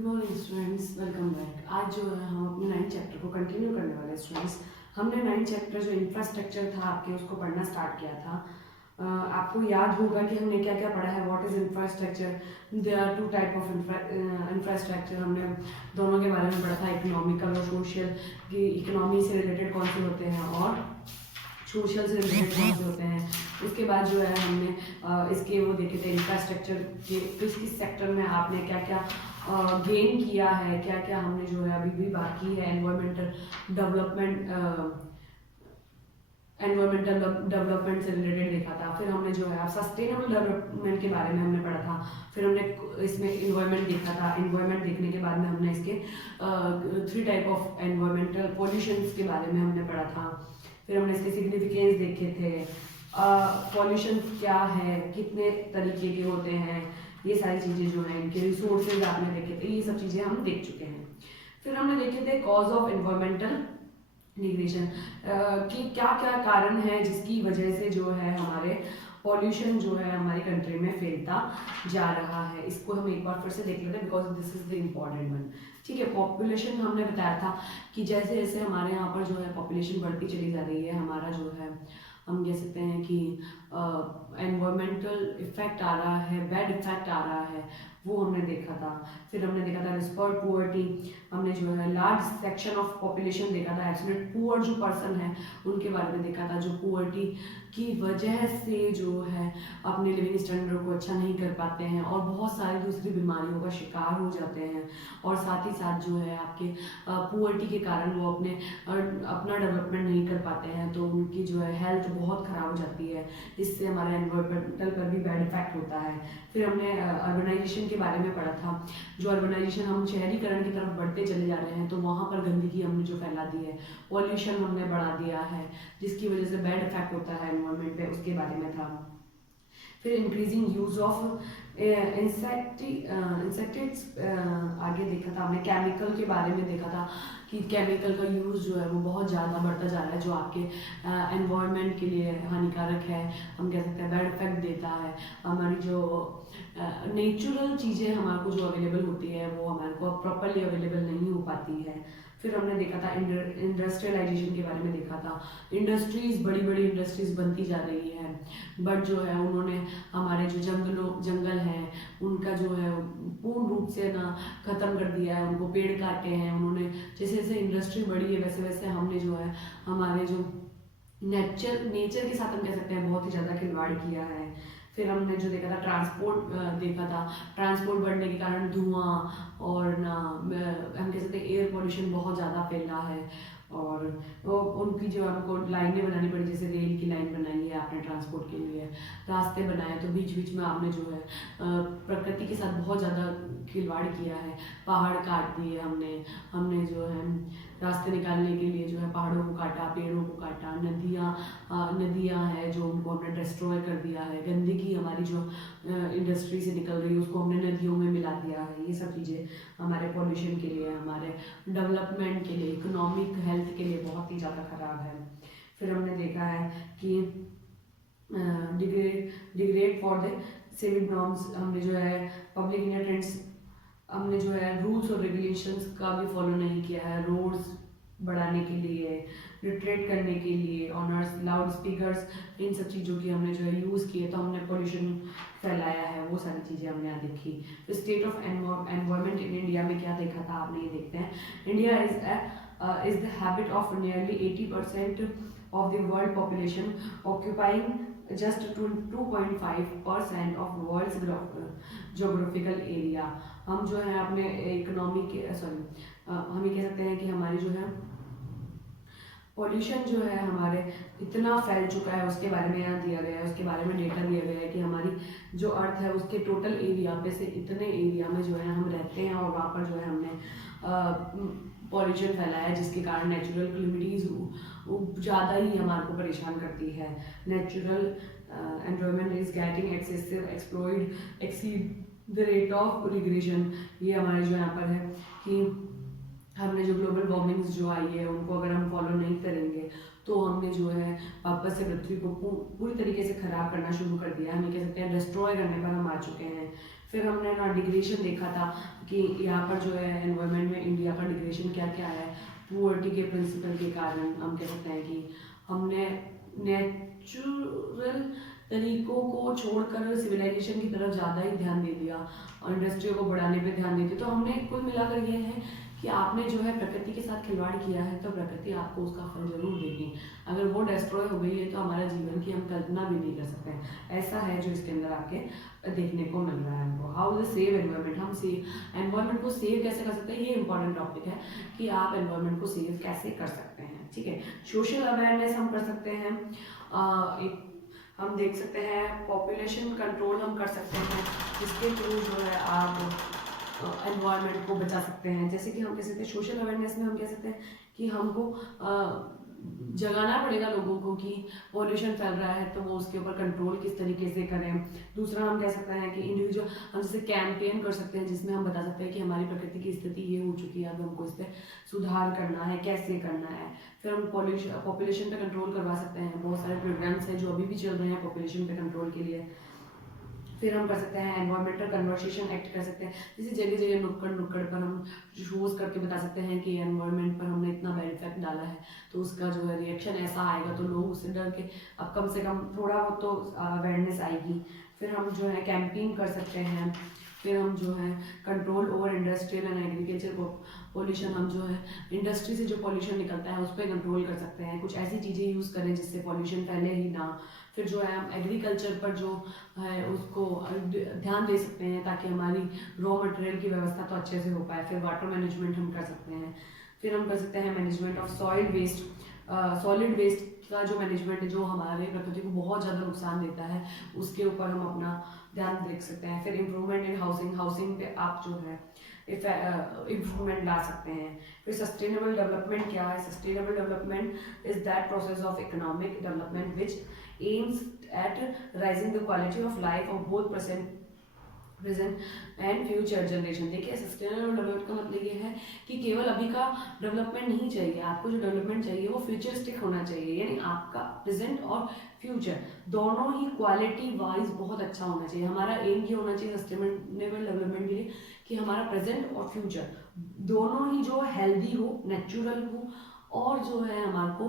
Morning students, welcome back. आज जो है हम अपने 9th चैप्टर को कंटिन्यू करने वाले स्टूडेंट्स। हमने 9th चैप्टर जो इंफ्रास्ट्रक्चर था आपके उसको पढ़ना स्टार्ट किया था। आपको याद होगा कि हमने क्या क्या पढ़ा है। What is infrastructure, there are two type of infrastructure. हमने दोनों के बारे में पढ़ा था, इकोनॉमिकल और सोशल, कि इकोनॉमी से रिलेटेड कौन से होते हैं और सोशल से रिलेटेड कौन से होते हैं। उसके बाद जो है हमने इसके वो देखे थे इंफ्रास्ट्रक्चर के किस किस सेक्टर में आपने क्या क्या गेन किया है, क्या क्या हमने जो है अभी भी बाकी है। एनवायरमेंटल डेवलपमेंट से रिलेटेड देखा था। फिर हमने जो है सस्टेनेबल डेवलपमेंट के बारे में हमने पढ़ा था। फिर हमने इसमें इन्वायरमेंट देखा था। इन्वायरमेंट देखने के बाद में हमने इसके 3 टाइप ऑफ एनवायरमेंटल पॉल्यूशंस के बारे में हमने पढ़ा था। फिर हमने इसके सिग्निफिकेंस देखे थे, पॉल्यूशन क्या है, कितने तरीके के होते हैं, ये सारी चीज़ें जो हैं, इनके रिसोर्सेज आपने देखे थे, ये सब चीज़ें हम देख चुके हैं। फिर हमने देखे थे कॉज ऑफ एनवायरमेंटल डिग्रेडेशन, कि क्या क्या कारण है जिसकी वजह से जो है हमारे पॉल्यूशन जो है हमारी कंट्री में फैलता जा रहा है। इसको हम एक बार फिर से देख लेते हैं, because this is the important one. ठीक है, पॉपुलेशन हमने बताया था कि जैसे जैसे हमारे यहाँ पर जो है पॉपुलेशन बढ़ती चली जा रही है, हमारा जो है हम कह सकते हैं कि एनवायरमेंटल इफेक्ट आ रहा है, बैड इफेक्ट आ रहा है, वो हमने देखा था। फिर हमने देखा था रिस्पर्ड पुअर्टी, हमने जो है लार्ज सेक्शन ऑफ पॉपुलेशन देखा था। एब्सोल्यूट पुअर जो पर्सन है उनके बारे में देखा था, जो पुअर्टी की वजह से जो है अपने लिविंग स्टैंडर्ड को अच्छा नहीं कर पाते हैं और बहुत सारी दूसरी बीमारियों का शिकार हो जाते हैं। और साथ ही साथ जो है आपके पुअर्टी के कारण वो अपना डेवलपमेंट नहीं कर पाते हैं, तो उनकी जो है हेल्थ बहुत ख़राब हो जाती है। इससे हमारे एनवायरमेंटल पर भी बैड इफेक्ट होता है। फिर हमने अर्बनाइजेशन के बारे में पढ़ा था। जो अर्बनाइजेशन, हम शहरीकरण की तरफ बढ़ते चले जा रहे हैं, तो वहाँ पर गंदगी हमने जो फैला दी है, पॉल्यूशन हमने बढ़ा दिया है, जिसकी वजह से बैड इफेक्ट होता है एनवायरमेंट पे, उसके बारे में था। फिर इंक्रीजिंग यूज ऑफ इंसेक्टिड्स आगे देखा था हमने। केमिकल के बारे में देखा था कि केमिकल का यूज़ जो है वो बहुत ज़्यादा बढ़ता जा रहा है, जो आपके एनवायरनमेंट के लिए हानिकारक है, हम कह सकते हैं बैड इफेक्ट देता है। हमारी जो नेचुरल चीज़ें हमारे को जो अवेलेबल होती है वो हमारे को प्रॉपरली अवेलेबल नहीं हो पाती है। फिर हमने देखा था इंडस्ट्रियलाइजेशन के बारे में देखा था। इंडस्ट्रीज, बड़ी बड़ी इंडस्ट्रीज बनती जा रही है, बट जो है उन्होंने हमारे जो जंगल हैं उनका जो है पूर्ण रूप से ना ख़त्म कर दिया है, उनको पेड़ काटे हैं उन्होंने। जैसे जैसे इंडस्ट्री बढ़ी है वैसे वैसे हमने जो है हमारे जो नेचर के साथ हम कह सकते हैं बहुत ही ज़्यादा खिलवाड़ किया है। फिर हमने जो देखा था ट्रांसपोर्ट देखा था। ट्रांसपोर्ट बढ़ने के कारण धुआं और ना हम कह सकते हैं एयर पोल्यूशन बहुत ज़्यादा फैला है। और वो उनकी जो हमको लाइनें बनानी पड़ी, जैसे रेल की लाइन बनाई है आपने ट्रांसपोर्ट के लिए, रास्ते बनाए, तो बीच बीच में आपने जो है प्रकृति के साथ बहुत ज़्यादा खिलवाड़ किया है। पहाड़ काट दिए हमने जो है रास्ते निकालने के लिए जो है पहाड़ों को काटा, पेड़ों को काटा, नदियाँ हैं जो उनको हमने डिस्ट्रॉय कर दिया है। गंदगी हमारी जो इंडस्ट्री से निकल रही है उसको हमने नदियों में मिला दिया है। ये सब चीज़ें हमारे पॉल्यूशन के लिए, हमारे डेवलपमेंट के लिए, इकोनॉमिक हेल्थ के लिए बहुत ही ज़्यादा ख़राब है। फिर हमने देखा है कि degrade for the civic norms, हमने जो है पब्लिक इंटरेंस, हमने जो है रूल्स और रेगुलेशंस का भी फॉलो नहीं किया है। रोड्स बढ़ाने के लिए, रिट्रेट करने के लिए, ऑनर्स, लाउड स्पीकर्स, इन सब चीज़ों की हमने जो है यूज़ किए, तो हमने पॉल्यूशन फैलाया है। वो सारी चीज़ें हमने यहाँ देखी। तो state of environment in India में क्या देखा था आपने, ये देखते हैं। India is the habit of nearly 80% of the world population, occupying just 2.5% of world's geographical area. हम जो है अपने इकोनॉमी के हम ये कह सकते हैं कि हमारी जो है पॉल्यूशन जो है हमारे इतना फैल चुका है, उसके बारे में यहाँ दिया गया है, उसके बारे में डेटा दिया गया है कि हमारी जो अर्थ है उसके टोटल एरिया पे से इतने एरिया में जो है हम रहते हैं और वहाँ पर जो है हमने पॉल्यूशन फैलाया है, जिसके कारण नेचुरल क्लिमिटीज़ ज़्यादा ही हमारे को परेशान करती है। Natural environment is getting excessive exploited exceed the rate of regression. ये हमारे जो यहाँ पर है कि हमने जो ग्लोबल वार्मिंग्स जो आई है उनको अगर हम फॉलो नहीं करेंगे तो हमने जो है वापस से पृथ्वी को पूरी तरीके से ख़राब करना शुरू कर दिया। हम ये कह सकते हैं डिस्ट्रॉय करने पर हम आ चुके हैं। फिर हमने ना डिग्रेशन देखा था कि यहाँ पर जो है एनवायरनमेंट में इंडिया का डिग्रेशन क्या क्या है। पुअर्टी के प्रिंसिपल के कारण हम कह सकते हैं कि हमने नेचुरल तरीकों को छोड़कर सिविलाइजेशन की तरफ ज़्यादा ही ध्यान दे दिया और इंडस्ट्रियों को बढ़ाने पे ध्यान देती। तो हमने कुल मिलाकर ये है कि आपने जो है प्रकृति के साथ खिलवाड़ किया है तो प्रकृति आपको उसका फल जरूर देगी। अगर वो डिस्ट्रॉय हो गई है तो हमारा जीवन की हम कल्पना भी नहीं कर सकते। ऐसा है जो इसके अंदर आपके देखने को मिल रहा है हमको। हाउ द सेव एनवायरनमेंट, हम एनवायरनमेंट को सेव कैसे कर सकते हैं, ये इंपॉर्टेंट टॉपिक है कि आप एनवायरनमेंट को सेव कैसे कर सकते हैं। ठीक है, सोशल अवेयरनेस हम कर सकते हैं। एक हम देख सकते हैं पॉपुलेशन कंट्रोल हम कर सकते हैं, जिसके थ्रू जो है आप एनवायरनमेंट को बचा सकते हैं। जैसे कि हम कह सकते हैं सोशल अवेयरनेस में हम कह सकते हैं कि हमको जगाना पड़ेगा लोगों को कि पॉल्यूशन फैल रहा है तो वो उसके ऊपर कंट्रोल किस तरीके से करें। दूसरा हम कह सकते हैं कि इंडिविजुअल हम जैसे कैंपेन कर सकते हैं जिसमें हम बता सकते हैं कि हमारी प्रकृति की स्थिति ये हो चुकी है, अब हमको इस पर सुधार करना है, कैसे करना है। फिर हम पॉपुलेशन पे कंट्रोल करवा सकते हैं। बहुत सारे प्रोग्राम्स हैं जो अभी भी चल रहे हैं पॉपुलेशन पे कंट्रोल के लिए। फिर हम कर सकते हैं एनवायरमेंटल कन्वर्सेशन एक्ट कर सकते हैं, जैसे जगह जगह नुक्कड़ नुक्कड़ पर हम शोज करके बता सकते हैं कि एनवायरमेंट पर हमने इतना बैड इफेक्ट डाला है तो उसका जो है रिएक्शन ऐसा आएगा, तो लोग उससे डर के अब कम से कम थोड़ा बहुत तो अवेयरनेस आएगी। फिर हम जो है कैंपेन कर सकते हैं। फिर हम जो है control over industrial and agriculture pollution, हम जो है इंडस्ट्री से जो पॉल्यूशन निकलता है उस पर कंट्रोल कर सकते हैं। कुछ ऐसी चीज़ें यूज़ करें जिससे पॉल्यूशन फैले ही ना। फिर जो है हम एग्रीकल्चर पर जो है उसको ध्यान दे सकते हैं ताकि हमारी रॉ मटेरियल की व्यवस्था तो अच्छे से हो पाए। फिर वाटर मैनेजमेंट हम कर सकते हैं। फिर हम कर सकते हैं management of soil waste, solid waste का जो मैनेजमेंट है जो हमारे प्रकृति को बहुत ज़्यादा नुकसान देता है उसके ऊपर हम अपना ध्यान देख सकते हैं। फिर इम्प्रूवमेंट इन हाउसिंग, हाउसिंग पे आप जो है इम्प्रूवमेंट ला सकते हैं। फिर सस्टेनेबल डेवलपमेंट क्या है, sustainable development is that process of economic development which aims at rising the quality of life of both present and future generation. देखिए सस्टेनेबल डेवलपमेंट का मतलब ये है कि केवल अभी का डेवलपमेंट नहीं चाहिए, आपको जो डेवलपमेंट चाहिए वो फ्यूचरिस्टिक होना चाहिए, यानी आपका प्रेजेंट और फ्यूचर दोनों ही क्वालिटी वाइज बहुत अच्छा होना चाहिए। हमारा एम ये होना चाहिए सस्टेनेबल डेवलपमेंट के लिए कि हमारा प्रेजेंट और फ्यूचर दोनों ही जो हेल्दी हो, नेचुरल हो और जो है हमारे को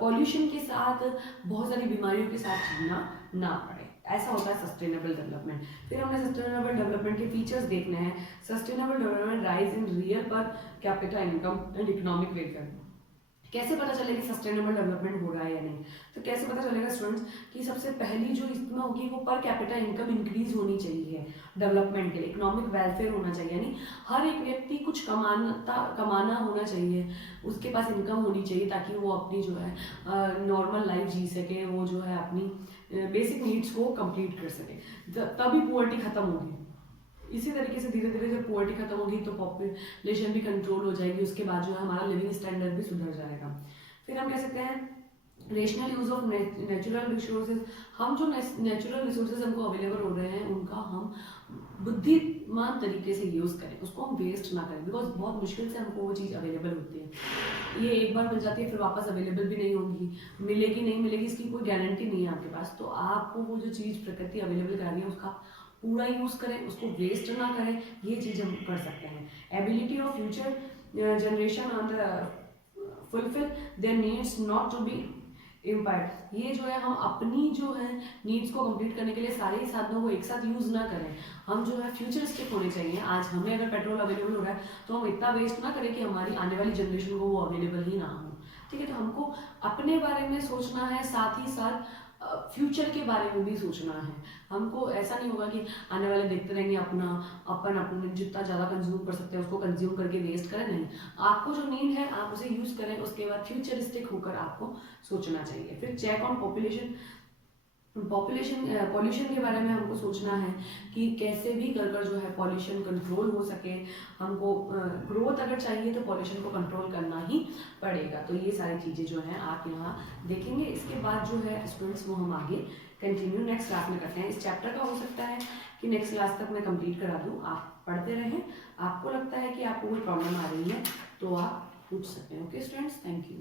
पॉल्यूशन के साथ बहुत सारी बीमारियों के साथ जीना ना पड़े। ऐसा होता है सस्टेनेबल डेवलपमेंट। फिर हमने सस्टेनेबल डेवलपमेंट के फीचर्स देखने हैं। Sustainable development rise in real per capita income and economic welfare. कैसे पता चलेगा सस्टेनेबल डेवलपमेंट हो रहा है या नहीं, तो कैसे पता चलेगा स्टूडेंट्स कि सबसे पहली जो इसमें होगी वो पर कैपिटा इनकम इंक्रीज होनी चाहिए डेवलपमेंट के लिए, इकोनॉमिक वेलफेयर होना चाहिए, यानी हर एक व्यक्ति कुछ कमाना होना चाहिए, उसके पास इनकम होनी चाहिए ताकि वो अपनी जो है नॉर्मल लाइफ जी सके, वो जो है अपनी बेसिक नीड्स को कंप्लीट कर सके, तभी पुअर्टी खत्म होगी। इसी तरीके से धीरे धीरे जब पुअर्टी खत्म होगी तो पॉपुलेशन भी कंट्रोल हो जाएगी, उसके बाद जो है हमारा लिविंग स्टैंडर्ड भी सुधर जाएगा। फिर हम कह सकते हैं rational use of natural resources. हम जो नेचुरल रिसोर्सेज हमको अवेलेबल हो रहे हैं उनका हम बुद्धिमान तरीके से यूज़ करें, उसको हम वेस्ट ना करें, बिकॉज बहुत मुश्किल से हमको वो चीज़ अवेलेबल होती है। ये एक बार मिल जाती है फिर वापस अवेलेबल भी नहीं होगी, मिलेगी नहीं मिलेगी इसकी कोई गारंटी नहीं है आपके पास। तो आपको वो जो चीज़ प्रकृति अवेलेबल करा रही है उसका पूरा यूज़ करें, उसको वेस्ट ना करें, ये चीज़ हम कर सकते हैं। Ability of future generation on the fulfil their needs not to be impaired. ये जो है हम अपनी जो है नीड्स को कंप्लीट करने के लिए सारे ही साधनों को एक साथ यूज ना करें, हम जो है फ्यूचरिस्टिक होने चाहिए। आज हमें अगर पेट्रोल अवेलेबल हो रहा है तो हम इतना वेस्ट ना करें कि हमारी आने वाली जनरेशन को वो अवेलेबल ही ना हो। ठीक है, तो हमको अपने बारे में सोचना है, साथ ही साथ फ्यूचर के बारे में भी सोचना है। हमको ऐसा नहीं होगा कि आने वाले देखते रहेंगे अपन जितना ज़्यादा कंज्यूम कर सकते हैं उसको कंज्यूम करके वेस्ट करें, नहीं, आपको जो नीड है आप उसे यूज़ करें, उसके बाद फ्यूचरिस्टिक होकर आपको सोचना चाहिए। फिर चेक ऑन पॉल्यूशन के बारे में हमको सोचना है कि कैसे भी कर जो है पॉल्यूशन कंट्रोल हो सके। हमको ग्रोथ अगर चाहिए तो पॉल्यूशन को कंट्रोल करना ही पड़ेगा। तो ये सारी चीज़ें जो हैं आप यहाँ देखेंगे। इसके बाद जो है स्टूडेंट्स वो हम आगे कंटिन्यू नेक्स्ट क्लास में करते हैं। इस चैप्टर का हो सकता है कि नेक्स्ट क्लास तक मैं कंप्लीट करा दूँ, आप पढ़ते रहें। आपको लगता है कि आपको कोई प्रॉब्लम आ रही है तो आप पूछ सकते हैं। Okay students, thank you.